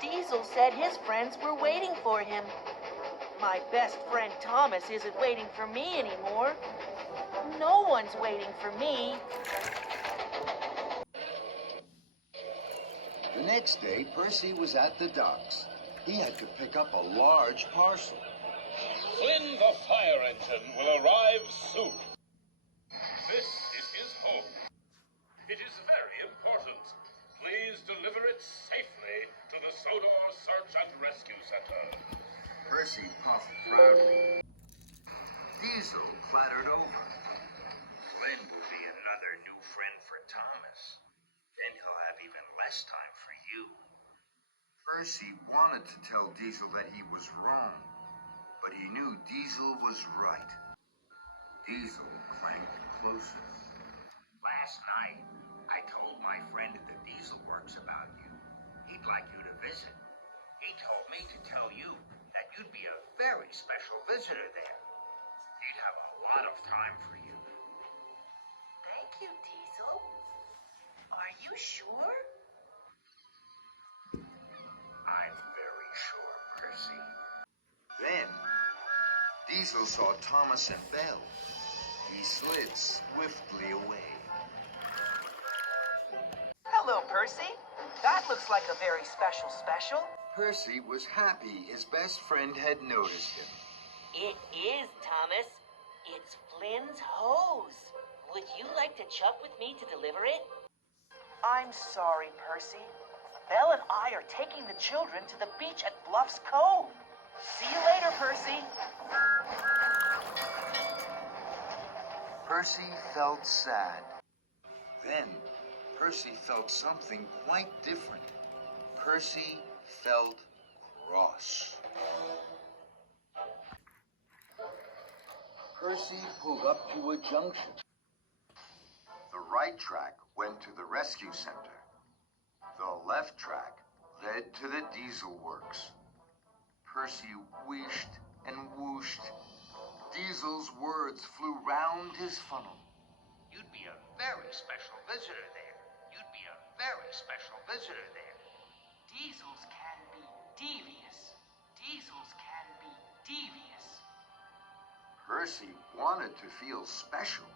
Diesel said his friends were waiting for him. My best friend Thomas isn't waiting for me anymore. No one's waiting for me. The next day, Percy was at the docks. He had to pick up a large parcel. Flynn the fire engine will arrive soon. This is his home. It is very important. Please deliver it safely to the Sodor Search and Rescue Center. Percy puffed proudly. Diesel clattered over. Flynn will be another new friend for Thomas. Then he'll have even less time for you. Percy wanted to tell Diesel that he was wrong, but he knew Diesel was right. Diesel clanked closer. Last night, I told my friend at the Diesel Works about you. He'd like you to visit. He told me to tell you that you'd be a very special visitor there. He'd have a lot of time for you. Thank you, Diesel. Are you sure? I'm very sure, Percy. Then, Diesel saw Thomas and Belle. He slid swiftly away. Hello, Percy. That looks like a very special. Percy was happy his best friend had noticed him. It is, Thomas. It's Flynn's hose. Would you like to chuck with me to deliver it? I'm sorry, Percy. Belle and I are taking the children to the beach at Bluffs Cove. See you later, Percy. Percy felt sad. Then, Percy felt something quite different. Percy felt cross. Percy pulled up to a junction. The right track went to the rescue center. The left track led to the Diesel Works. Percy wished and whooshed. Diesel's words flew round his funnel. You'd be a very special visitor there. You'd be a very special visitor there. Diesels can be devious. Diesels can be devious. Percy wanted to feel special.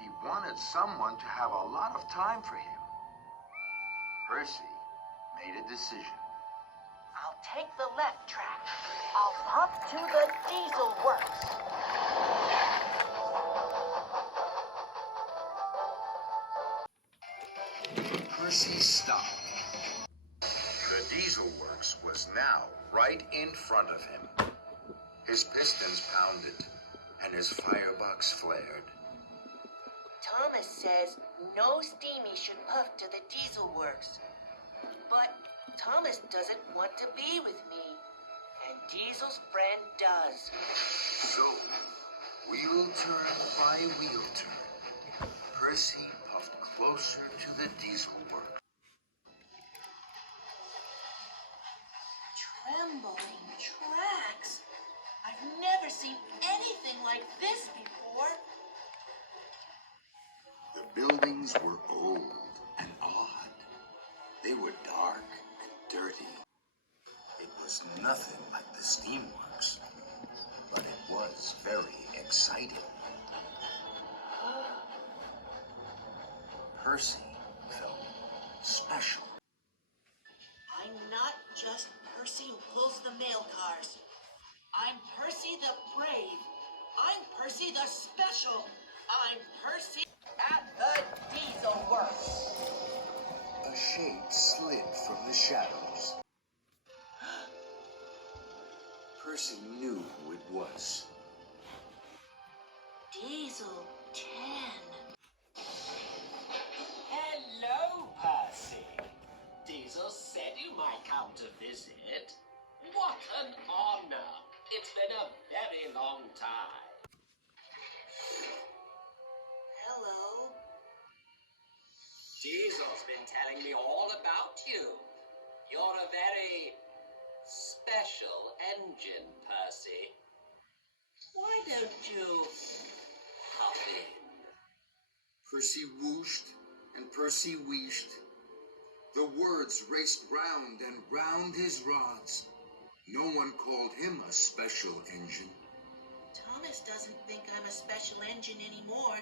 He wanted someone to have a lot of time for him. Percy made a decision. I'll take the left track. I'll hop to the Diesel Works. Percy stopped. The Diesel Works was now right in front of him. His pistons pounded, and his firebox flared. Thomas says no steamy should puff to the Diesel Works. But Thomas doesn't want to be with me, and Diesel's friend does. So, wheel turn by wheel turn, Percy puffed closer to the Diesel Works. Trembling tracks. I've never seen anything like this before. The buildings were old and odd. They were dark and dirty. It was nothing like the steamworks, but it was very exciting. Percy felt special. I'm not just Percy who pulls the mail cars. I'm Percy the Brave. I'm Percy the Special. I'm Percy at the Diesel Works. A shade slid from the shadows. Percy knew who it was. Diesel 10. Hello, Percy. Diesel said you might come to visit. What an honor. It's been a very long time. Hello. Diesel's been telling me all about you. You're a very special engine, Percy. Why don't you hop in? Percy whooshed and Percy wheeshed. The words raced round and round his rods. No one called him a special engine. Thomas doesn't think I'm a special engine anymore,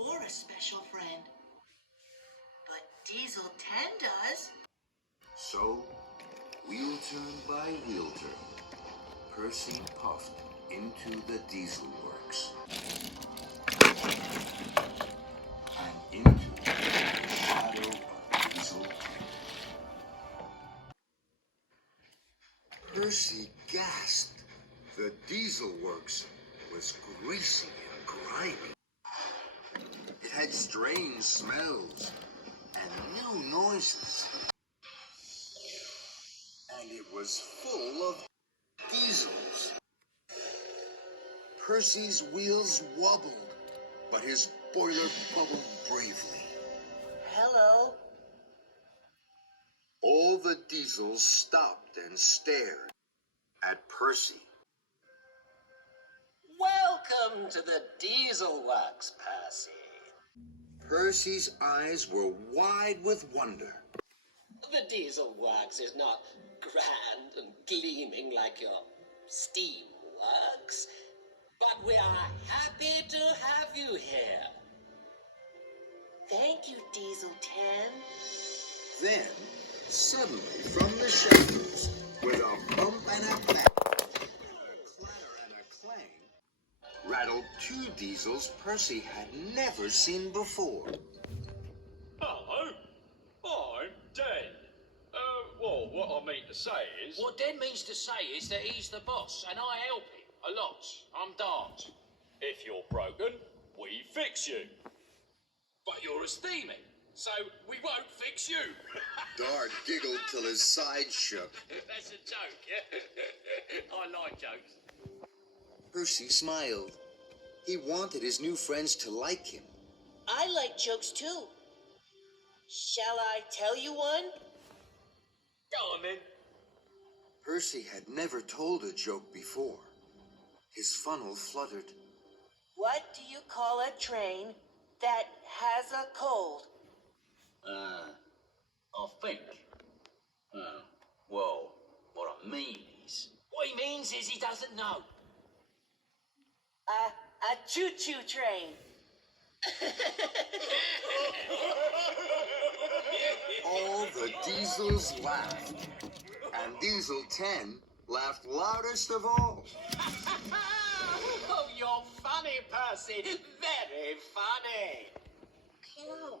or a special friend. But Diesel 10 does. So, wheel turn by wheel turn, Percy puffed into the diesel works. And into the shadow of Diesel 10. Percy gasped. The diesel works was greasy and grimy. It had strange smells and new noises. And it was full of diesels. Percy's wheels wobbled, but his boiler bubbled bravely. Hello. All the diesels stopped and stared at Percy. Welcome to the Diesel Works, Percy. Percy's eyes were wide with wonder. The Diesel Works is not grand and gleaming like your steam works, but we are happy to have you here. Thank you, Diesel 10. Then, suddenly, from the shadows, with a bump and a bang, a clatter and a clang, rattled two diesels Percy had never seen before. Hello, I'm Dan. Well, what I mean to say is... What Den means to say is that he's the boss, and I help him a lot. I'm Dart. If you're broken, we fix you. But you're a steaming, so we won't fix you. Dart giggled till his sides shook. That's a joke, yeah? I like jokes. Percy smiled. He wanted his new friends to like him. I like jokes too. Shall I tell you one? Go on, then. Percy had never told a joke before. His funnel fluttered. What do you call a train that has a cold? I think. Well, what I mean is... What he means is he doesn't know. A choo-choo train. All the diesels laughed. And Diesel 10 laughed loudest of all. Oh, you're funny, Percy. Very funny. Come,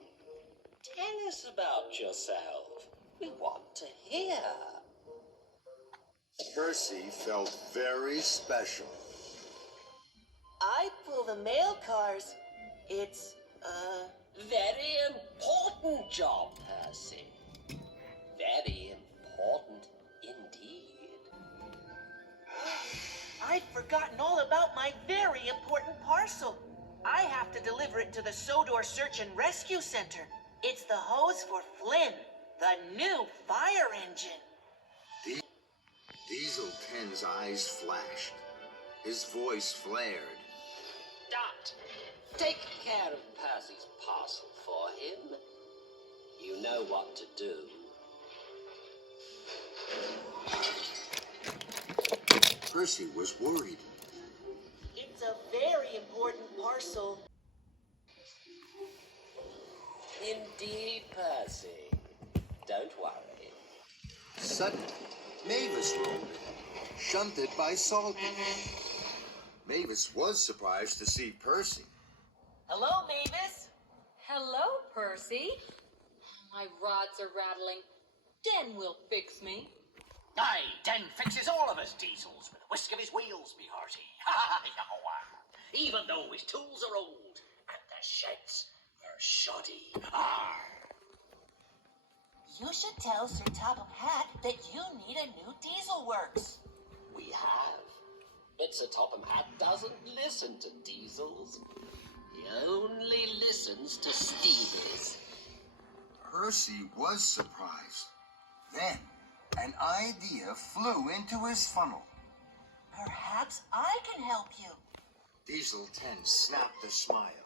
tell us about yourself. We want to hear. Percy felt very special. I pull the mail cars. It's Very important job, Percy. Very important indeed. I've forgotten all about my very important parcel. I have to deliver it to the Sodor Search and Rescue Center. It's the hose for Flynn, the new fire engine. Diesel 10's eyes flashed. His voice flared. Dot, take care of Percy's parcel for him. You know what to do. Percy was worried. It's a very important parcel. Indeed, Percy. Don't worry. Suddenly, Mavis rolled in, shunted by Salty. Mavis was surprised to see Percy. Hello, Mavis. Hello, Percy. My rods are rattling. Den will fix me. Aye, Den fixes all of his diesels with a whisk of his wheels, me hearty. Even though his tools are old and the sheds are shoddy. Arr! You should tell Sir Topham Hatt that you need a new diesel works. We have. But Sir Topham Hatt doesn't listen to diesels. He only listens to stevies. Percy was surprised. Then, an idea flew into his funnel. Perhaps I can help you. Diesel 10 snapped a smile.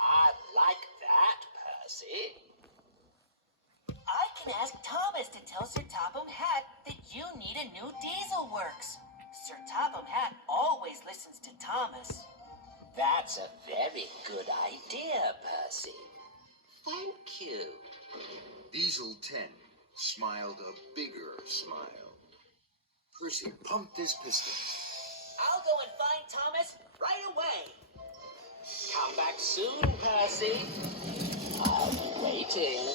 I like that, Percy. I can ask Thomas to tell Sir Topham Hatt that you need a new diesel works. Sir Topham Hatt always listens to Thomas. That's a very good idea, Percy. Thank you. Diesel 10 smiled a bigger smile. Percy pumped his pistol. I'll go and find Thomas right away. Come back soon, Percy. I'll be waiting.